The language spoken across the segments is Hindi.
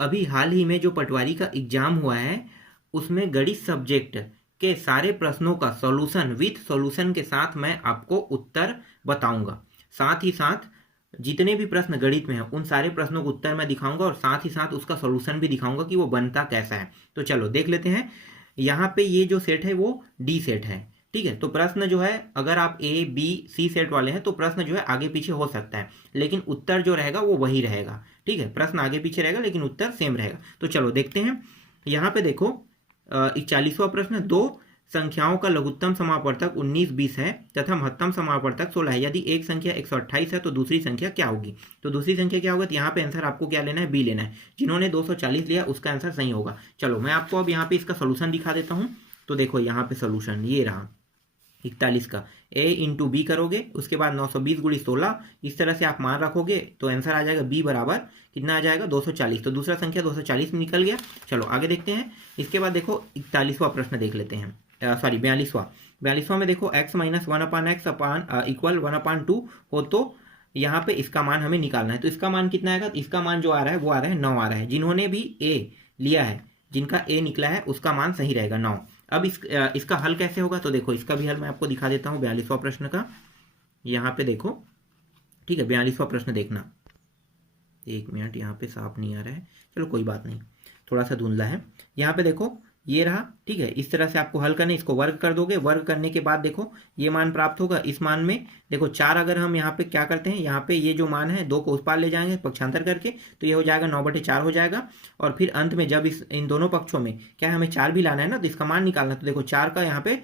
अभी हाल ही में जो पटवारी का एग्जाम हुआ है उसमें गणित सब्जेक्ट के सारे प्रश्नों का सॉल्यूशन विथ सॉल्यूशन के साथ मैं आपको उत्तर बताऊंगा। साथ ही साथ जितने भी प्रश्न गणित में हैं उन सारे प्रश्नों को उत्तर मैं दिखाऊंगा और साथ ही साथ उसका सॉल्यूशन भी दिखाऊंगा कि वो बनता कैसा है। तो चलो देख लेते हैं। यहाँ पे ये जो सेट है वो डी सेट है। ठीक है, तो प्रश्न जो है अगर आप ए बी सी सेट वाले हैं तो प्रश्न जो है आगे पीछे हो सकता है, लेकिन उत्तर जो रहेगा वो वही रहेगा। ठीक है, प्रश्न आगे पीछे रहेगा लेकिन उत्तर सेम रहेगा। तो चलो देखते हैं। यहाँ पे देखो 41वां प्रश्न, दो संख्याओं का लघुत्तम समापवर्तक 19-20 है तथा महत्तम समापवर्तक 16 है। यदि एक संख्या 128 है तो दूसरी संख्या क्या होगी? तो दूसरी संख्या क्या होगा? तो यहाँ पे आंसर आपको क्या लेना है? बी लेना है। जिन्होंने 240 लिया उसका आंसर सही होगा। चलो मैं आपको अब यहाँ पे इसका सोल्यूशन दिखा देता हूँ। तो देखो यहाँ पे सोल्यूशन ये रहा 41 का, a इंटू बी करोगे, उसके बाद 920 गुणी 16, इस तरह से आप मान रखोगे तो आंसर आ जाएगा b बराबर कितना आ जाएगा? 240। तो दूसरा संख्या 240 में निकल गया। चलो आगे देखते हैं। इसके बाद देखो 41वां प्रश्न देख लेते हैं, सॉरी 42वां में देखो x माइनस 1/x इक्वल 1/2 हो तो यहाँ पे इसका मान हमें निकालना है। तो इसका मान कितना आएगा? इसका मान जो आ रहा है वो आ रहा है 9 आ रहा है। जिन्होंने भी a लिया है, जिनका a निकला है उसका मान सही रहेगा 9। अब इसका हल कैसे होगा? तो देखो इसका भी हल मैं आपको दिखा देता हूँ 42वां प्रश्न का। यहाँ पे देखो, ठीक है, 42वां प्रश्न देखना। एक मिनट, यहाँ पे साफ नहीं आ रहा है, चलो कोई बात नहीं, थोड़ा सा धुंधला है। यहाँ पे देखो ये रहा। ठीक है, इस तरह से आपको हल करना है। इसको वर्ग कर दोगे, वर्ग करने के बाद देखो ये मान प्राप्त होगा। इस मान में देखो 4, अगर हम यहाँ पे क्या करते हैं, यहाँ पे ये जो मान है 2 को उस पार ले जाएंगे पक्षांतर करके, तो ये हो जाएगा 9/4 हो जाएगा। और फिर अंत में जब इन दोनों पक्षों में क्या है, हमें 4 भी लाना है ना, तो इसका मान निकालना है। तो देखो 4 का यहाँ पे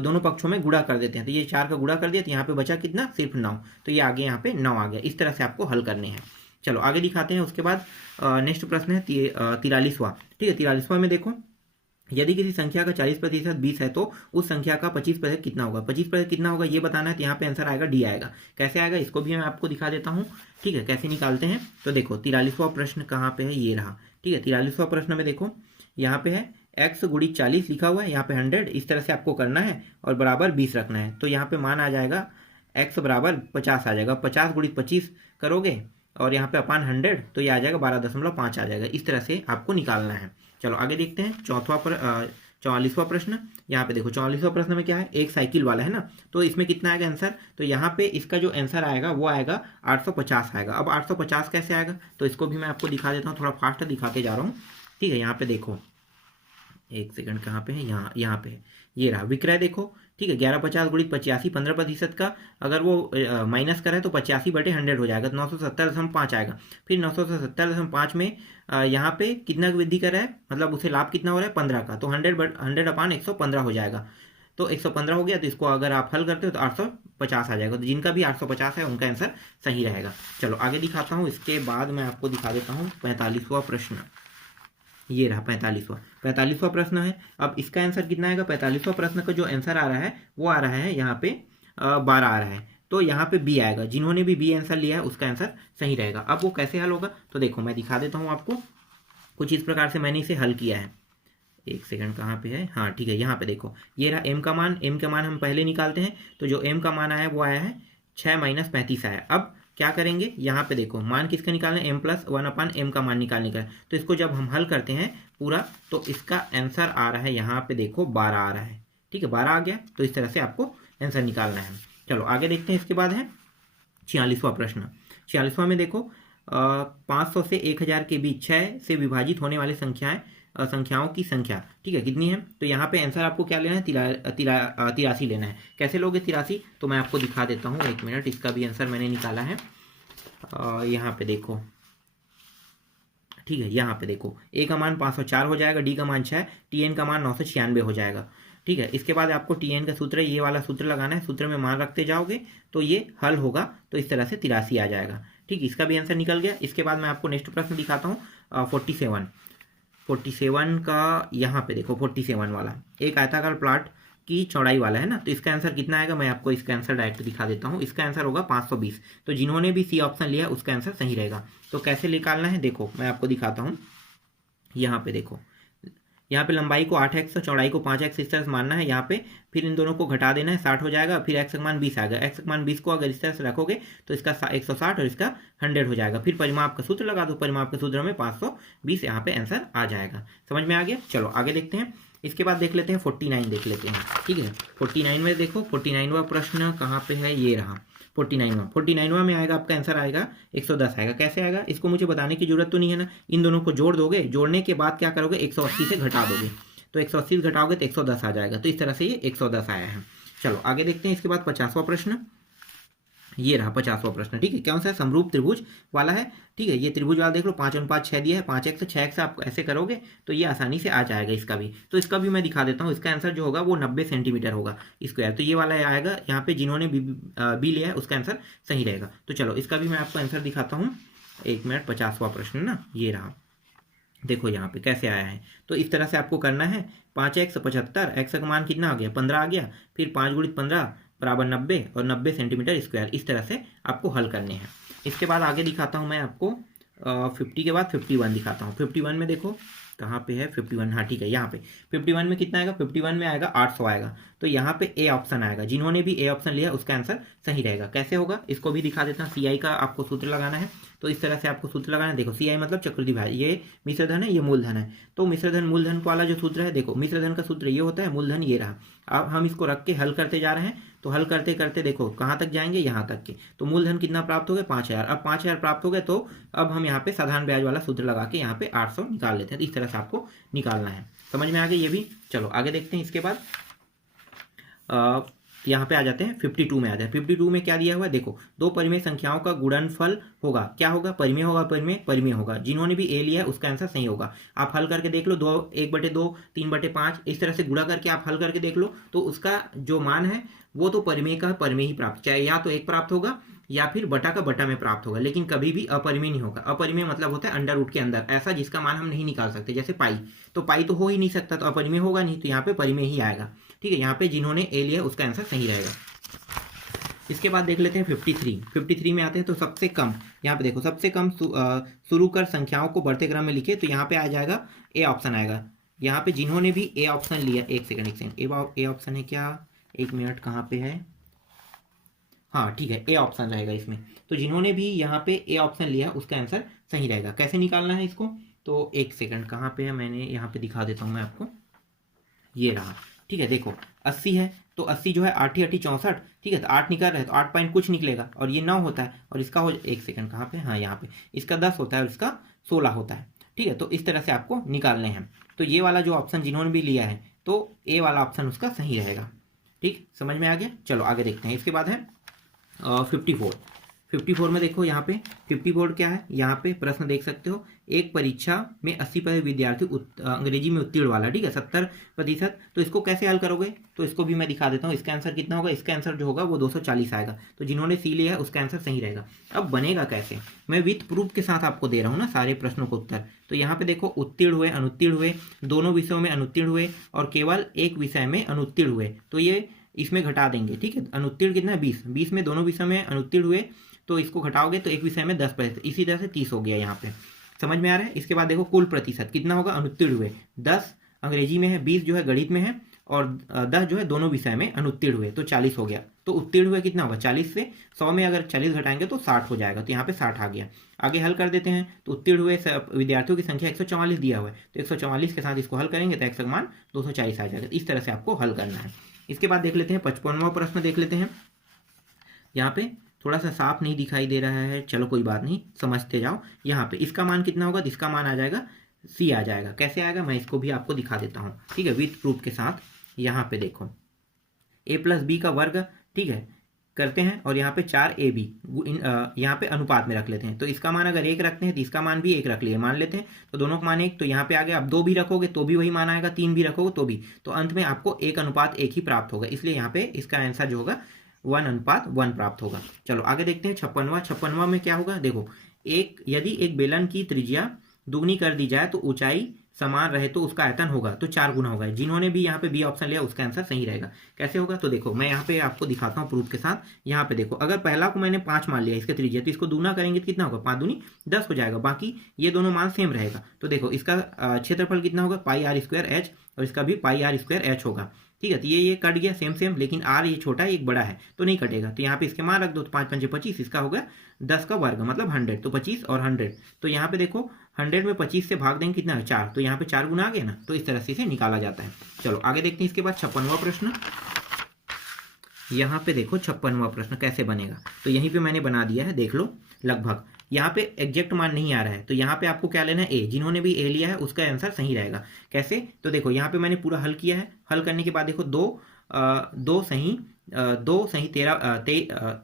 दोनों पक्षों में गुणा कर देते हैं, तो ये 4 का गुणा कर दिया तो यहाँ पे बचा कितना? सिर्फ 9। तो ये आगे यहाँ पे 9 आ गया। इस तरह से आपको हल करने हैं। चलो आगे दिखाते हैं। उसके बाद नेक्स्ट प्रश्न है 43वां। ठीक है, 43वां में देखो, यदि किसी संख्या का 40% 20 है तो उस संख्या का 25% कितना होगा? 25% कितना होगा ये बताना है। तो यहाँ पे आंसर आएगा डी आएगा। कैसे आएगा इसको भी मैं आपको दिखा देता हूँ। ठीक है, कैसे निकालते हैं? तो देखो 43वां प्रश्न कहाँ पे है, ये रहा। ठीक है, 43वां प्रश्न में देखो यहाँ पे है x गुणी 40 लिखा हुआ है, यहाँ पे 100, इस तरह से आपको करना है और बराबर 20 रखना है। तो यहाँ पे मान आ जाएगा x बराबर 50 आ जाएगा। 50 गुणी 25 करोगे और यहाँ पे अपान 100, तो ये आ जाएगा 12.5 आ जाएगा। इस तरह से आपको निकालना है। चलो आगे देखते हैं 44वां प्रश्न। यहाँ पे देखो 44वां प्रश्न में क्या है, एक साइकिल वाला है ना, तो इसमें कितना आएगा आंसर? तो यहाँ पे इसका जो आंसर आएगा वो आएगा 850 आएगा। अब 850 कैसे आएगा? तो इसको भी मैं आपको दिखा देता हूँ, थोड़ा फास्ट दिखाते जा रहा हूँ। ठीक है, यहाँ पे देखो, एक सेकंड, कहाँ पे है? यहाँ पे है, ये रहा विक्रय। देखो ठीक है, 1150 गुणित 85, 15% का अगर वो माइनस करें तो 85/100 हो जाएगा, तो 970.5 आएगा। फिर 970.5 में यहाँ पे कितना वृद्धि कर रहा है, मतलब उसे लाभ कितना हो रहा है? 15 का, तो 100/115 हो जाएगा। तो 115 हो गया। तो इसको अगर आप हल करते हो तो 850 आ जाएगा। तो जिनका भी 850 है उनका आंसर सही रहेगा। चलो आगे दिखाता हूँ। इसके बाद मैं आपको दिखा देता हूँ 45वां प्रश्न। ये रहा 45वां प्रश्न है। अब इसका आंसर कितना आएगा? 45वां प्रश्न का जो आंसर आ रहा है वो आ रहा है यहाँ पे 12 आ रहा है। तो यहाँ पे बी आएगा। जिन्होंने भी बी आंसर लिया है उसका आंसर सही रहेगा। अब वो कैसे हल होगा? तो देखो मैं दिखा देता हूँ आपको। कुछ इस प्रकार से मैंने इसे हल किया है। एक सेकंड, कहाँ पे है? हाँ ठीक है, यहाँ पे देखो ये रहा एम का मान। एम का मान हम पहले निकालते हैं। तो जो एम का मान आया वो आया है 6 - 35 आया। अब क्या करेंगे, यहाँ पे देखो मान किसका निकालना है? m+1/m का मान निकालने का है। तो इसको जब हम हल करते हैं पूरा तो इसका आंसर आ रहा है यहाँ पे देखो 12 आ रहा है। ठीक है, 12 आ गया। तो इस तरह से आपको आंसर निकालना है। चलो आगे देखते हैं। इसके बाद है 46वां प्रश्न। 46वां में देखो 500 से 1000 के बीच 6 से विभाजित होने वाली संख्याओं की संख्या, ठीक है, कितनी है? तो यहाँ पे आंसर आपको क्या लेना है? 83 लेना है। कैसे लोगे 83? तो मैं आपको दिखा देता हूँ, एक मिनट। इसका भी आंसर मैंने निकाला है। यहाँ पे देखो, ठीक है, यहाँ पे देखो ए का मान 504 हो जाएगा, डी का मान 6, टी का मान 996 हो जाएगा। ठीक है, इसके बाद आपको टी का सूत्र, ये वाला सूत्र लगाना है। सूत्र में मान रखते जाओगे तो ये हल होगा। तो इस तरह से 83 आ जाएगा। ठीक, इसका भी आंसर निकल गया। इसके बाद मैं आपको नेक्स्ट प्रश्न दिखाता हूँ 47 का। यहाँ पे देखो 47 वाला एक आयताकार प्लॉट की चौड़ाई वाला है ना, तो इसका आंसर कितना आएगा? मैं आपको इसका आंसर डायरेक्ट दिखा देता हूँ। इसका आंसर होगा 520। तो जिन्होंने भी सी ऑप्शन लिया उसका आंसर सही रहेगा। तो कैसे निकालना है देखो मैं आपको दिखाता हूँ। यहाँ पे देखो यहाँ पे लंबाई को 8x चौड़ाई को 5x इस तरह से मानना है यहाँ पे, फिर इन दोनों को घटा देना है, 60 हो जाएगा, फिर x का मान 20 आएगा। x का मान 20 को अगर इस तरह से रखोगे तो इसका 160 और इसका 100 हो जाएगा। फिर परिमाप का सूत्र लगा दो, परिमाप के सूत्र में 520 यहाँ पे आंसर आ जाएगा। समझ में आ गया? चलो आगे देखते हैं। इसके बाद देख लेते हैं 49 देख लेते हैं। ठीक है, 49 में देखो 49वां प्रश्न कहाँ पे है, ये रहा 49वां में आएगा आपका आंसर आएगा 110 आएगा। कैसे आएगा इसको मुझे बताने की जरूरत तो नहीं है ना, इन दोनों को जोड़ दोगे, जोड़ने के बाद क्या करोगे 180 से घटा दोगे, तो 180 से घटाओगे तो 110 आ जाएगा। तो इस तरह से ये 110 आया है। चलो आगे देखते हैं। इसके बाद 50वां प्रश्न, ये रहा 50वां प्रश्न। ठीक है, कौन सा है, समरूप त्रिभुज वाला है। ठीक है, ये त्रिभुज वाला देख लो, 5/6 दिया है, 5x 6x आप ऐसे करोगे तो ये आसानी से आ जाएगा। इसका भी तो इसका भी मैं दिखा देता हूँ। इसका आंसर जो होगा वो 90 सेंटीमीटर होगा स्क्वायर। तो ये वाला आएगा, यहाँ पे जिन्होंने बी लिया है उसका आंसर सही रहेगा। तो चलो इसका भी मैं आपको आंसर दिखाता हूँ, 1 मिनट। 50वां प्रश्न ना, ये रहा, देखो यहाँ पे कैसे आया है। तो इस तरह से आपको करना है, 5x 75, x का मान कितना आ गया 15 आ गया, फिर 5 × 15 बराबर 90 और 90 सेंटीमीटर स्क्वायर। इस तरह से आपको हल करने हैं। इसके बाद आगे दिखाता हूँ मैं आपको 50 के बाद 51 दिखाता हूँ। 51 में देखो कहाँ पे है 51, हाँ ठीक है यहाँ पे। 51 में कितना आएगा, 51 में आएगा 800 आएगा। तो यहाँ पे ए ऑप्शन आएगा, जिन्होंने भी ए ऑप्शन लिया उसका आंसर सही रहेगा। कैसे होगा इसको भी दिखा देता हूँ। CI का आपको सूत्र लगाना है, तो इस तरह से आपको सूत्र लगाना है। देखो CI मतलब चक्रवृद्धि ब्याज, ये मिश्रधन है, ये मूलधन है। तो मिश्रधन मूलधन वाला जो सूत्र है, देखो मिश्रधन का सूत्र ये होता है, मूलधन ये रहा। अब हम इसको रख के हल करते जा रहे हैं, तो हल करते करते देखो कहाँ तक जाएंगे, यहाँ तक के। तो मूलधन कितना प्राप्त हो गया 5000। अब 5000 प्राप्त हो गए तो अब हम यहाँ पे साधारण ब्याज वाला सूत्र लगा के यहाँ पे 800 निकाल लेते हैं। तो इस तरह से आपको निकालना है। समझ में आ गया ये भी? चलो आगे देखते हैं। इसके बाद यहाँ पे आ जाते हैं 52 में आ जाए। 52 में क्या दिया हुआ है, देखो दो परिमेय संख्याओं का गुणनफल होगा। क्या होगा, परिमेय होगा, परिमेय होगा। जिन्होंने भी ए लिया है उसका आंसर सही होगा। आप हल करके देख लो, 1/2 3/5 इस तरह से गुणा करके आप हल करके देख लो, तो उसका जो मान है वो तो परिमेय का परिमेय ही प्राप्त, चाहे या तो 1 प्राप्त होगा या फिर बटा का बटा में प्राप्त होगा, लेकिन कभी भी अपरिमेय नहीं होगा। अपरिमेय मतलब होता है अंडर रूट के अंदर, ऐसा जिसका मान हम नहीं निकाल सकते, जैसे पाई। तो पाई तो हो ही नहीं सकता, तो अपरिमेय होगा नहीं, तो यहाँ पे परिमेय ही आएगा। ठीक है, यहाँ पे जिन्होंने ए लिया उसका आंसर सही रहेगा। इसके बाद देख लेते हैं 53 में आते हैं। तो सबसे कम, यहाँ पे देखो सबसे कम शुरू कर संख्याओं को बढ़ते क्रम में लिखे, तो यहाँ पे आ जाएगा ए ऑप्शन आएगा। यहाँ पे जिन्होंने भी ए ऑप्शन लिया, एक सेकंड ए ऑप्शन है क्या, 1 मिनट, कहाँ पे है, हाँ ठीक है, ए ऑप्शन रहेगा इसमें। तो जिन्होंने भी यहाँ पे ए ऑप्शन लिया उसका आंसर सही रहेगा। कैसे निकालना है इसको, तो 1 सेकंड, कहाँ पे है, मैंने यहाँ पे दिखा देता हूँ मैं आपको, ये रहा। ठीक है, देखो 80 है, तो 80 जो है 8 × 8 = 64। ठीक है, तो 8 निकल रहा है तो 8 पॉइंट कुछ निकलेगा, और ये 9 होता है, और इसका हो 1 सेकंड, कहाँ पे, हाँ यहाँ पे, इसका 10 होता है और इसका 16 होता है। ठीक है, तो इस तरह से आपको निकालने हैं। तो ये वाला जो ऑप्शन जिन्होंने भी लिया है, तो ए वाला ऑप्शन उसका सही रहेगा। ठीक, समझ में आ गया? चलो आगे देखते हैं। इसके बाद है 54 में देखो, यहाँ पे 54 क्या है, यहाँ पे प्रश्न देख सकते हो, एक परीक्षा में 80% विद्यार्थी अंग्रेजी में उत्तीर्ण वाला। ठीक है, 70%। तो इसको कैसे हल करोगे, तो इसको भी मैं दिखा देता हूँ। इसका आंसर कितना होगा, इसका आंसर जो होगा वो 240 आएगा। तो जिन्होंने सी लिया है उसका आंसर सही रहेगा। अब बनेगा कैसे, मैं विथ प्रूफ के साथ आपको दे रहा हूँ ना सारे प्रश्नों को उत्तर। तो यहाँ पे देखो उत्तीर्ण हुए, अनुत्तीर्ण हुए, दोनों विषयों में अनुत्तीर्ण हुए, और केवल एक विषय में अनुत्तीर्ण हुए, तो ये इसमें घटा देंगे। ठीक है, अनुत्तीर्ण कितना है 20 में दोनों विषयों में अनुत्तीर्ण हुए, तो इसको घटाओगे तो एक विषय में 10%, इसी तरह से 30 हो गया यहाँ पे। समझ में आ रहा है? इसके बाद देखो कुल प्रतिशत कितना होगा, अनुत्तीर्ण हुए 10 अंग्रेजी में है, 20 जो है गणित में है, और 10 जो है दोनों विषय में अनुत्तीर्ण हुए, तो 40 हो गया। तो उत्तीर्ण हुए कितना होगा, 40 से 100 में अगर 40 घटाएंगे तो 60 हो जाएगा। तो यहाँ पे 60 आ गया। आगे हल कर देते हैं। तो उत्तीर्ण हुए विद्यार्थियों की संख्या 144 दिया हुआ है, तो 144 के साथ इसको हल करेंगे तो x का मान 240 आ जाएगा। इस तरह से आपको हल करना है। इसके बाद देख लेते हैं 55वां प्रश्न देख लेते हैं। यहाँ पे थोड़ा सा साफ नहीं दिखाई दे रहा है, चलो कोई बात नहीं, समझते जाओ। यहाँ पे इसका मान कितना होगा, इसका मान आ जाएगा सी आ जाएगा। कैसे आएगा, मैं इसको भी आपको दिखा देता हूँ। ठीक है, विथ प्रूफ के साथ। यहाँ पे देखो a+b का वर्ग, ठीक है, करते हैं, और यहाँ पे 4ab यहाँ पे अनुपात में रख लेते हैं। तो इसका मान अगर 1 रखते हैं तो इसका मान भी 1 रख लिए, मान लेते हैं। तो दोनों का मान 1, तो यहाँ पे आ गया। अब 2 भी रखोगे तो भी वही मान आएगा, 3 भी रखोगे तो भी, तो अंत में आपको 1:1 ही प्राप्त होगा। इसलिए यहाँ पे इसका आंसर जो होगा 1:1 प्राप्त होगा। चलो आगे देखते हैं 56वां में क्या होगा। देखो यदि एक बेलन की त्रिज्या दुगनी कर दी जाए तो ऊंचाई समान रहे तो उसका आयतन होगा, तो 4 गुना होगा। जिन्होंने भी यहाँ पे बी ऑप्शन लिया उसका आंसर सही रहेगा। कैसे होगा तो देखो मैं यहाँ पे आपको दिखाता हूँ प्रूफ के साथ। यहाँ पे देखो अगर पहला को मैंने 5 मान लिया इसके त्रिज्या, तो इसको दूना करेंगे तो कितना होगा, 5 दूनी 10 हो जाएगा। बाकी ये दोनों मान सेम रहेगा। तो देखो इसका क्षेत्रफल कितना होगा, पाई आर स्क्वायर एच, और इसका भी पाई आर स्क्वायर एच होगा। ठीक है, तो ये कट गया सेम सेम, लेकिन आर ये छोटा है एक बड़ा है तो नहीं कटेगा। तो यहाँ पे इसके मान रख दो, तो 5 पंजे 25, इसका होगा 10 का वर्ग मतलब 100, तो 25 और 100। तो यहाँ पे देखो 100 में 25 से भाग देंगे कितना है, 4, तो यहाँ पे 4 गुना आ गया ना। तो इस तरह से इसे निकाला जाता है। चलो आगे देखते हैं। इसके बाद 56वां प्रश्न। यहाँ पे देखो 56वां प्रश्न कैसे बनेगा, तो यहीं पे मैंने बना दिया है, देख लो लगभग। यहाँ पे एग्जैक्ट मान नहीं आ रहा है, तो यहाँ पे आपको क्या लेना है, ए। जिन्होंने भी ए लिया है उसका आंसर सही रहेगा। कैसे तो देखो यहाँ पे मैंने पूरा हल किया है। हल करने के बाद देखो दो सही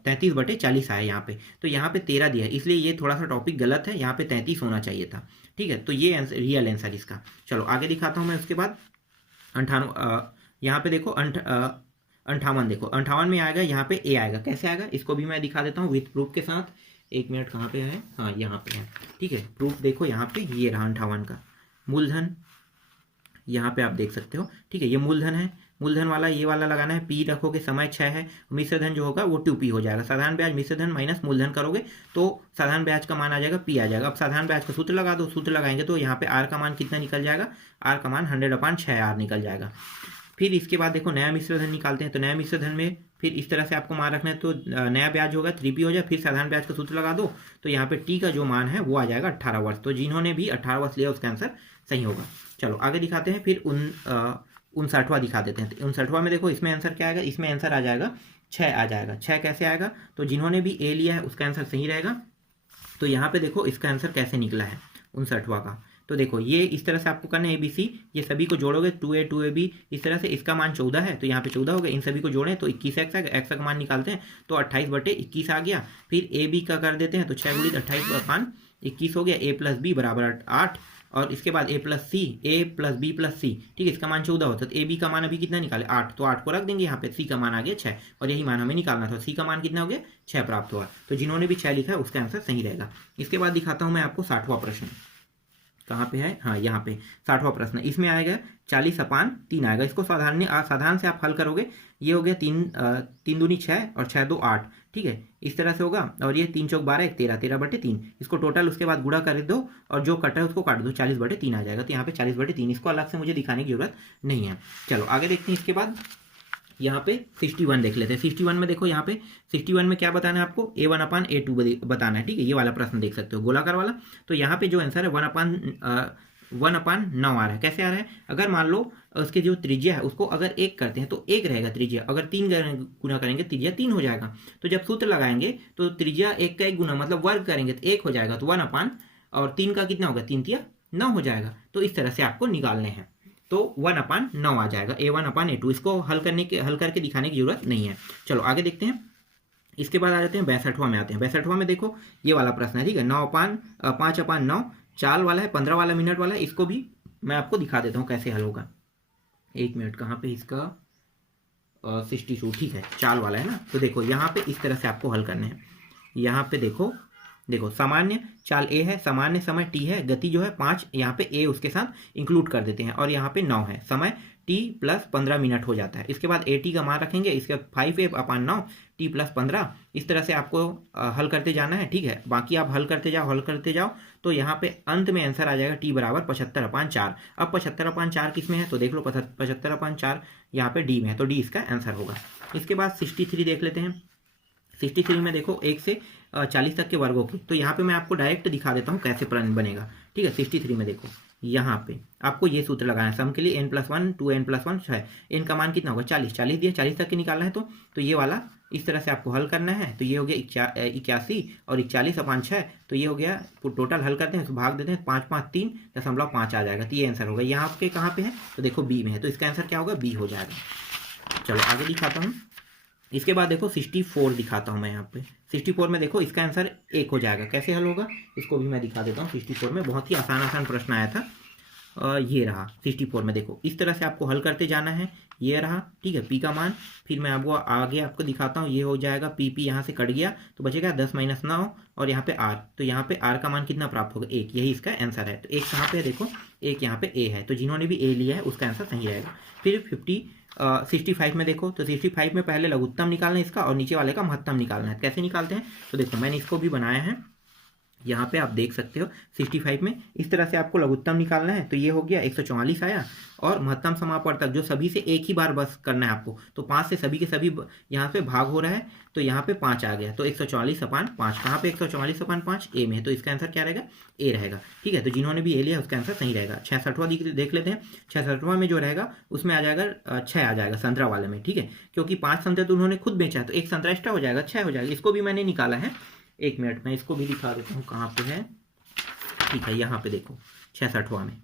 33/40 आया यहाँ पे, तो यहाँ पे 13 दिया है, इसलिए ये थोड़ा सा टॉपिक गलत है। यहाँ पे 33 होना चाहिए था। ठीक है, तो ये रियल आंसर इसका। चलो आगे दिखाता हूँ मैं। उसके बाद 58, यहाँ पे देखो 58, देखो 58 में आएगा, यहाँ पे ए आएगा। कैसे आएगा इसको भी मैं दिखा देता हूँ विथ प्रूफ के साथ। 1 मिनट, कहाँ पे है, हाँ यहाँ पे है। ठीक है, प्रूफ देखो यहाँ पे ये रहा 58 का मूलधन, यहाँ पे आप देख सकते हो। ठीक है, ये मूलधन है, मूलधन वाला ये वाला लगाना है। पी रखोगे, समय 6 है। मिश्र धन जो होगा वो 2p हो जाएगा। साधारण ब्याज मिश्र धन माइनस मूलधन करोगे तो साधारण ब्याज का मान आ जाएगा p आ जाएगा। अब साधारण ब्याज का सूत्र लगा दो, सूत्र लगाएंगे तो यहाँ पे r का मान कितना निकल जाएगा, r का मान 100/6r निकल जाएगा। फिर इसके बाद देखो नया मिश्र धन निकालते हैं। तो नया मिश्र धन में फिर इस तरह से आपको मान रखना है, तो नया ब्याज होगा 3p हो जाए। फिर साधारण ब्याज का सूत्र लगा दो, तो यहाँ पे t का जो मान है वो आ जाएगा 18 वर्ष। तो जिन्होंने भी 18 वर्ष लिया उसका आंसर सही होगा। चलो आगे दिखाते हैं। फिर 59वां दिखा देते हैं। 59वां में देखो इसमें आंसर क्या आएगा, इसमें आंसर आ जाएगा 6 आ जाएगा। 6 कैसे आएगा, तो जिन्होंने भी ए लिया है उसका आंसर सही रहेगा। तो यहाँ पे देखो इसका आंसर कैसे निकला है 59वां का। तो देखो ये इस तरह से आपको करना है, ABC, ये सभी को जोड़ोगे 2a 2ab, इस तरह से। इसका मान 14 है तो यहाँ पे 14 हो गया। इन सभी को जोड़ें तो 21x आएगा। x का मान निकालते हैं तो 28/21 आ गया। फिर AB का कर देते हैं, तो 6 × 28/21 हो गया। a + b = 8, और इसके बाद a + b + c। ठीक है, इसका मान 14 होता है, तो AB का मान अभी कितना निकाले 8, तो 8 को रख देंगे यहाँ पे। C का मान आ गया 6, और यही मान हमें निकालना था। C का मान कितना हो गया, 6 प्राप्त हुआ। तो जिन्होंने भी 6 लिखा है उसका आंसर सही रहेगा। इसके बाद दिखाता हूँ मैं आपको 60वां प्रश्न। कहाँ पे है, हाँ यहाँ पे 60वां प्रश्न। इसमें आएगा 40/3 आएगा। इसको साधारण से आप हल करोगे, ये हो गया 3 दूनी 6 और 6 2 8। ठीक है, इस तरह से होगा। और ये 3 चौक 12 13 13/3, इसको टोटल उसके बाद गुणा कर दो और जो कटा है उसको काट दो, 40/3 आ जाएगा। तो यहाँ पे 40/3, इसको अलग से मुझे दिखाने की जरूरत नहीं है। चलो आगे देखते हैं। इसके बाद यहाँ पे 61 देख लेते हैं। 61 में देखो, यहाँ पे 61 में क्या बताना है आपको, A1/A2 बताना है। ठीक है, ये वाला प्रश्न देख सकते हो, गोलाकार वाला। तो यहाँ पे जो आंसर है 1/9 आ रहा है। कैसे आ रहा है, अगर मान लो उसके जो त्रिज्या है उसको अगर 1 करते हैं तो 1 रहेगा त्रिज्या, अगर 3 गुना करेंगे त्रिज्या 3 हो जाएगा। तो जब सूत्र लगाएंगे तो त्रिज्या 1 का 1 गुना मतलब वर्ग करेंगे तो 1 हो जाएगा, तो 1/, और 3 का कितना होगा, 3 × 9 हो जाएगा। तो इस तरह से आपको निकालने हैं, तो 1/9 आ जाएगा। A1/A2, इसको हल करके दिखाने की जरूरत नहीं है। चलो आगे देखते हैं। इसके बाद आ जाते हैं 62वां में आते हैं। 62वां में देखो ये वाला प्रश्न है। ठीक है, 5/9 चाल वाला है, 15 वाला, मिनट वाला है। इसको भी मैं आपको दिखा देता हूँ कैसे हल होगा। 1 मिनट, कहाँ पे इसका 62। ठीक है, चाल वाला है ना। तो देखो यहाँ पे इस तरह से आपको हल करने हैं। यहाँ पे देखो सामान्य चाल A है, सामान्य समय T है, गति जो है 5, यहाँ पे A उसके साथ इंक्लूड कर देते हैं, और यहाँ पे 9 है, समय T + 15 मिनट हो जाता है। इसके बाद AT का मान रखेंगे, इसके बाद 5/9 T + 15। इस तरह से आपको हल करते जाना है। ठीक है, बाकी आप हल करते जाओ तो यहाँ पे अंत में आंसर आ जाएगा T = 75/4। अब 75/4 किस में है, तो देख लो 75/4 यहाँ पे D में है, तो D इसका आंसर होगा। इसके बाद 63 देख लेते हैं। 63 में देखो 1 से 40 तक के वर्गों की, तो यहाँ पे मैं आपको डायरेक्ट दिखा देता हूँ कैसे प्रश्न बनेगा। ठीक है, 63 में देखो यहाँ पे आपको ये सूत्र लगाना है। सम के लिए n+1 2n+1 है। n का मान कितना होगा, 40 दिया, 40 तक के निकालना है। तो ये वाला इस तरह से आपको हल करना है। तो ये हो गया 81 और 41/6, तो ये हो गया। टोटल हल करते हैं, इसको भाग देते हैं, 5×5 आ जाएगा। तो ये आंसर होगा। यहाँ आपके कहाँ पे है, तो देखो B में है, तो इसका आंसर क्या होगा, B हो जाएगा। चलो आगे दिखाता हूँ। इसके बाद देखो 64 दिखाता हूँ मैं यहाँ पे। 64 में देखो इसका आंसर 1 हो जाएगा। कैसे हल होगा, इसको भी मैं दिखा देता हूँ। 64 में बहुत ही आसान प्रश्न आया था। ये रहा 64 में। देखो इस तरह से आपको हल करते जाना है। ये रहा, ठीक है, पी का मान। फिर मैं आपको आगे आपको दिखाता हूँ। ये हो जाएगा पी यहाँ से कट गया तो बचेगा 10 - 9 और यहाँ पे आर। तो यहाँ पे आर का मान कितना प्राप्त होगा? 1। यही इसका आंसर है। तो एक कहाँ पे है? देखो एक यहाँ पे ए है, तो जिन्होंने भी ए लिया है उसका आंसर सही रहेगा। फिर 65 में देखो, तो 65 में पहले लघुत्तम निकालना है इसका और नीचे वाले का महत्तम निकालना है। कैसे निकालते हैं? तो देखो मैंने इसको भी बनाया है, यहाँ पे आप देख सकते हो। 65 में इस तरह से आपको लघुत्तम निकालना है। तो ये हो गया 144 आया, और महत्तम समापवर्तक जो सभी से एक ही बार बस करना है आपको। तो 5 से सभी के सभी यहाँ पे भाग हो रहा है, तो यहाँ पे 5 आ गया। तो 144/5 कहाँ पे? 144/5 ए में है। तो इसका आंसर क्या रहेगा? ए रहेगा। ठीक है, तो जिन्होंने भी ए लिया उसका आंसर सही रहेगा। 66वां देख लेते हैं। 66वां में जो रहेगा उसमें आ जाएगा 6 आ जाएगा संतरा वाले में। ठीक है, क्योंकि 5 संतरे तो उन्होंने खुद बेचा है, तो एक संतरा एक्स्ट्रा हो जाएगा, 6 हो जाएगा। इसको भी मैंने निकाला है। 1 मिनट में इसको भी दिखा देता हूँ कहाँ पे है। ठीक है, यहाँ पे देखो 66वां में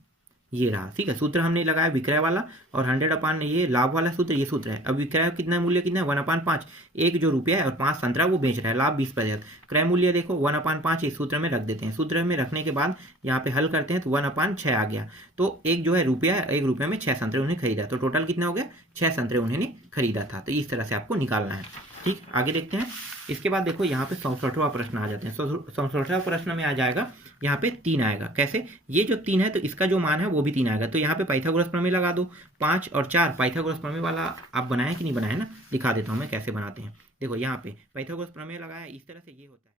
ये रहा। ठीक है, सूत्र हमने लगाया विक्रय वाला, और 100 ये लाभ वाला सूत्र, ये सूत्र है। अब विक्रय कितना मूल्य कितना है? 1/5। एक जो रुपया है और 5 संतरा वो बेच रहा है, लाभ 20%। क्रय मूल्य देखो 1/5 इस सूत्र में रख देते हैं। सूत्र में रखने के बाद यहाँ पे हल करते हैं तो 1/6 आ गया। तो एक जो है रुपया है, 1 रुपये में 6 संतरे उन्हें खरीदा, तो टोटल कितना हो गया? 6 संतरे उन्होंने खरीदा था। तो इस तरह से आपको निकालना है। ठीक, आगे देखते हैं। इसके बाद देखो यहाँ पे 64वां प्रश्न आ जाते हैं। 64वां प्रश्न में आ जाएगा यहाँ पे 3 आएगा। कैसे? ये जो 3 है तो इसका जो मान है वो भी 3 आएगा। तो यहाँ पे पाइथागोरस प्रमेय लगा दो। 5 और 4 पाइथागोरस प्रमेय वाला आप बनाया कि नहीं बनाया ना? दिखा देता हूँ मैं कैसे बनाते हैं। देखो यहाँ पे पाइथागोरस प्रमेय लगाया, इस तरह से ये होता है।